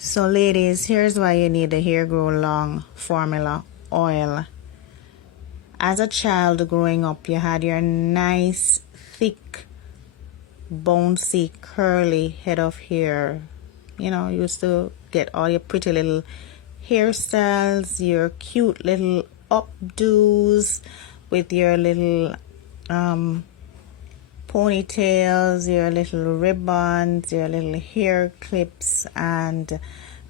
So ladies, here's why you need the Hair Grow Long formula oil. As a child growing up, you had your nice, thick, bouncy, curly head of hair. You know, you used to get all your pretty little hairstyles, your cute little updos with your little ponytails, your little ribbons, your little hair clips, and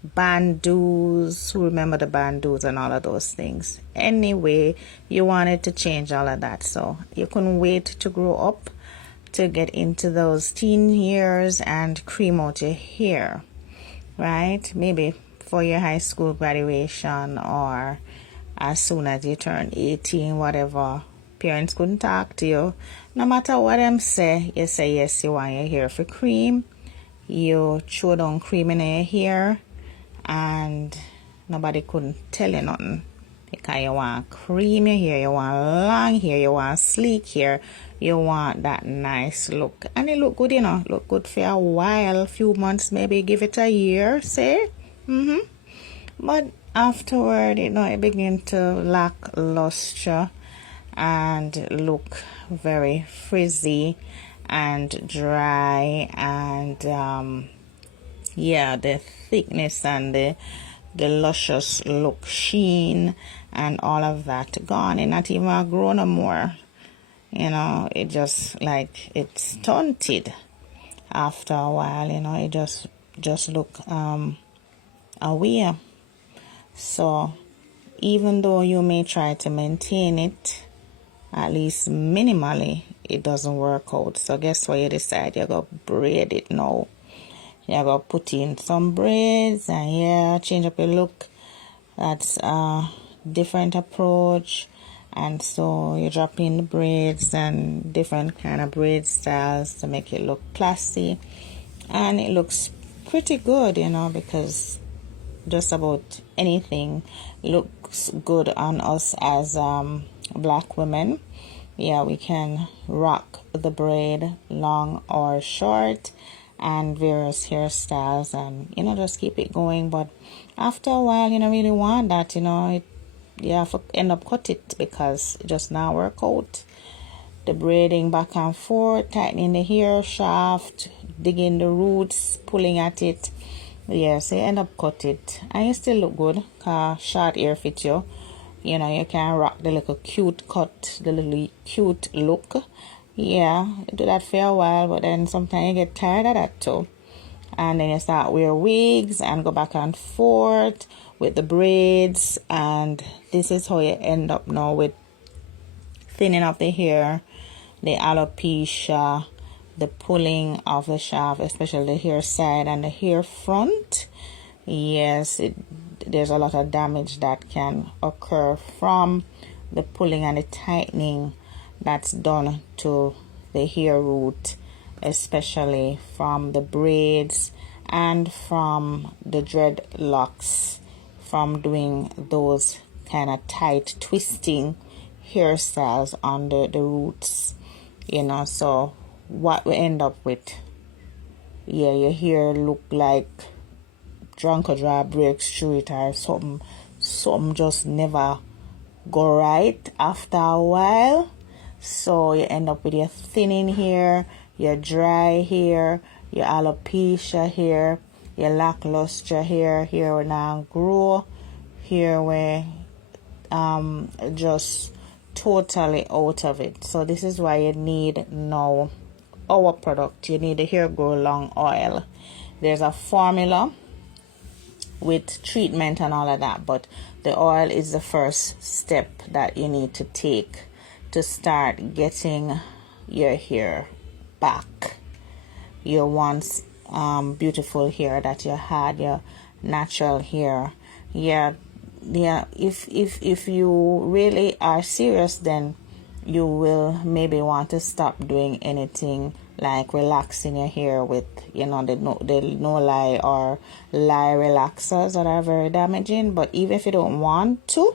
bandeaus. Who remember the bandeaus and all of those things? Anyway, you wanted to change all of that, so you couldn't wait to grow up to get into those teen years and cream out your hair, right? Maybe for your high school graduation or as soon as you turn 18, whatever. Parents couldn't talk to you. No matter what them say, you say yes, you want your hair for cream. You throw down cream in your hair and nobody couldn't tell you nothing. Because you want cream your hair, you want long hair, you want sleek hair, you want that nice look. And it look good, you know, look good for a while, few months, maybe give it a year, say. But afterward, you know, it begin to lack luster and look very frizzy and dry, and yeah, the thickness and the luscious look, sheen and all of that gone. And not even grow no more, you know. It just like it's stunted after a while, you know. It just look away. So even though you may try to maintain it at least minimally, it doesn't work out. So guess what? You decide you're gonna braid it now. You're gonna put in some braids and yeah, change up your look. That's a different approach. And so you drop in the braids and different kind of braid styles to make it look classy, and it looks pretty good, you know, because just about anything looks good on us as black women. Yeah, we can rock the braid long or short and various hairstyles, and you know, just keep it going. But after a while, you don't really want that, you know. You have to end up cut it because it just not work out. The braiding back and forth, tightening the hair shaft, digging the roots, pulling at it. Yeah, so you end up cut it and you still look good because short hair fit you. You know, you can rock the little cute cut, the little cute look. Yeah, you do that for a while, but then sometimes you get tired of that too. And then you start wear wigs and go back and forth with the braids, and this is how you end up now with thinning of the hair, the alopecia, the pulling of the shaft, especially the hair side and the hair front. Yes, there's a lot of damage that can occur from the pulling and the tightening that's done to the hair root, especially from the braids and from the dreadlocks, from doing those kind of tight twisting hairstyles under the roots, you know. So what we end up with, yeah, your hair look like drunk or dry breaks through it, or something just never go right after a while. So you end up with your thinning hair, your dry hair, your alopecia hair, your lackluster hair, hair will now grow, hair where just totally out of it. So this is why you need now our product. You need the Hair Grow Long oil. There's a formula with treatment and all of that, but the oil is the first step that you need to take to start getting your hair back, your once beautiful hair that you had, your natural hair. Yeah, if you really are serious, then you will maybe want to stop doing anything like relaxing your hair with, you know, the no lie or lie relaxers that are very damaging. But even if you don't want to,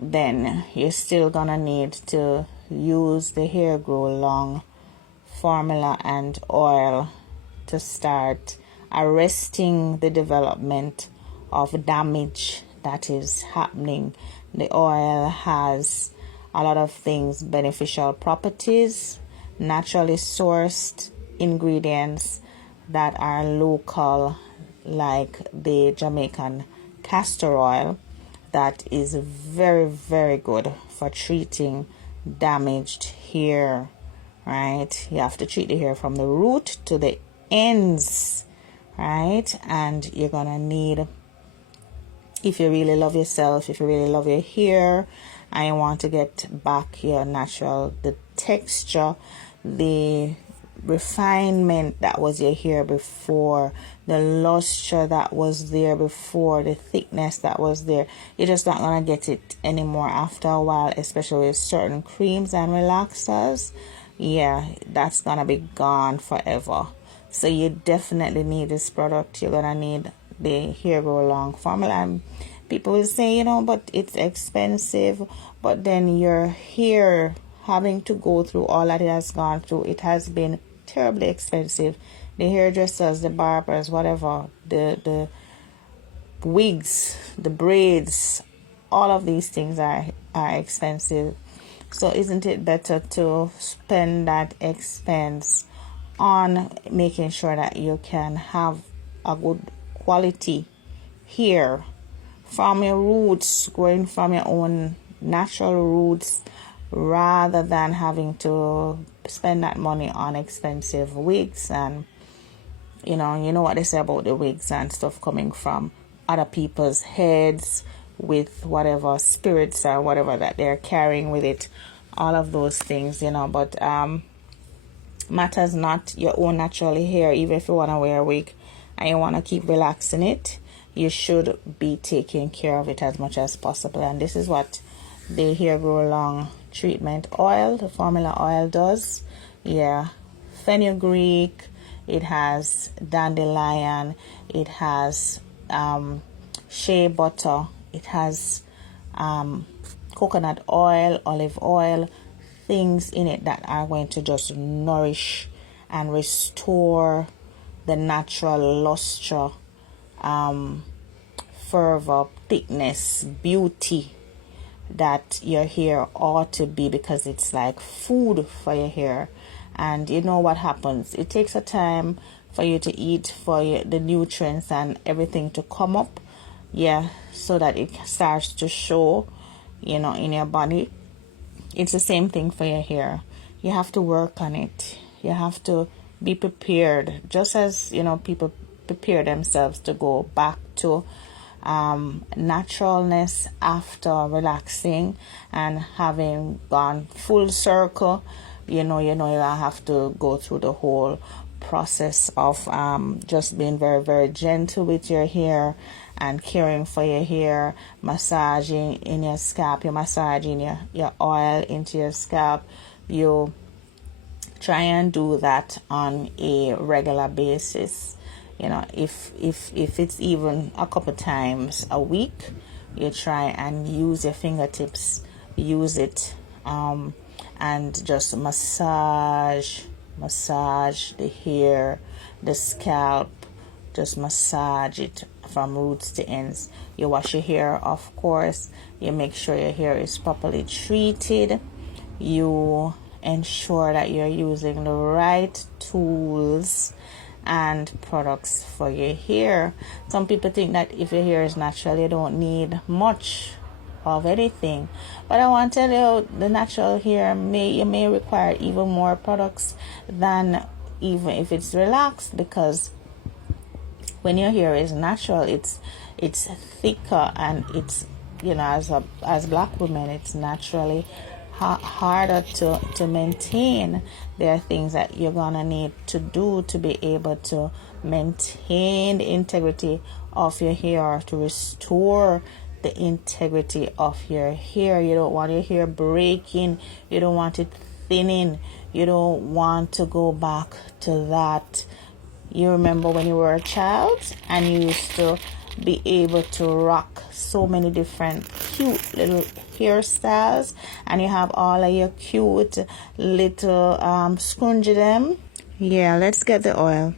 then you're still gonna need to use the Hair Grow Long formula and oil to start arresting the development of damage that is happening. The oil has a lot of things, beneficial properties, naturally sourced ingredients that are local, like the Jamaican castor oil, that is very, very good for treating damaged hair, right? You have to treat the hair from the root to the ends, right? And you're gonna need, if you really love yourself, if you really love your hair and you want to get back your natural, the texture, the refinement that was your hair before, the luster that was there before, the thickness that was there, you're just not gonna get it anymore after a while, especially with certain creams and relaxers. Yeah, that's gonna be gone forever. So you definitely need this product. You're gonna need the Hair Grow Long formula. And people will say, you know, but it's expensive. But then your hair having to go through all that it has gone through, it has been terribly expensive. The hairdressers, the barbers, whatever, the wigs, the braids, all of these things are expensive. So isn't it better to spend that expense on making sure that you can have a good quality hair from your roots, growing from your own natural roots, rather than having to spend that money on expensive wigs? And you know what they say about the wigs and stuff coming from other people's heads with whatever spirits or whatever that they're carrying with it, all of those things, but matters not your own natural hair. Even if you want to wear a wig and you want to keep relaxing it, you should be taking care of it as much as possible. And this is what the Hair Grow Long treatment oil, the formula oil, does. Yeah, fenugreek, it has dandelion, it has shea butter, it has coconut oil, olive oil, things in it that are going to just nourish and restore the natural luster, fervor, thickness, beauty that your hair ought to be, because it's like food for your hair. And you know what happens, it takes a time for you to eat, for the nutrients and everything to come up, so that it starts to show in your body. It's the same thing for your hair. You have to work on it. You have to be prepared, just as people prepare themselves to go back to naturalness after relaxing and having gone full circle. You have to go through the whole process of just being very, very gentle with your hair and caring for your hair, massaging in your scalp. You massaging your oil into your scalp. You try and do that on a regular basis. If it's even a couple times a week, you try and use your fingertips, use it, and just massage the hair, the scalp. Just massage it from roots to ends. You wash your hair, of course. You make sure your hair is properly treated. You ensure that you're using the right tools and products for your hair. Some people think that if your hair is natural, you don't need much of anything, but I want to tell you, the natural hair you may require even more products than even if it's relaxed, because when your hair is natural, it's thicker, and it's as black women, it's naturally harder to maintain. There are things that you're gonna need to do to be able to maintain the integrity of your hair, to restore the integrity of your hair. You don't want your hair breaking. You don't want it thinning. You don't want to go back to that. You remember when you were a child and you used to be able to rock so many different cute little hairstyles, and you have all of your cute little scrunchie them. Yeah, let's get the oil.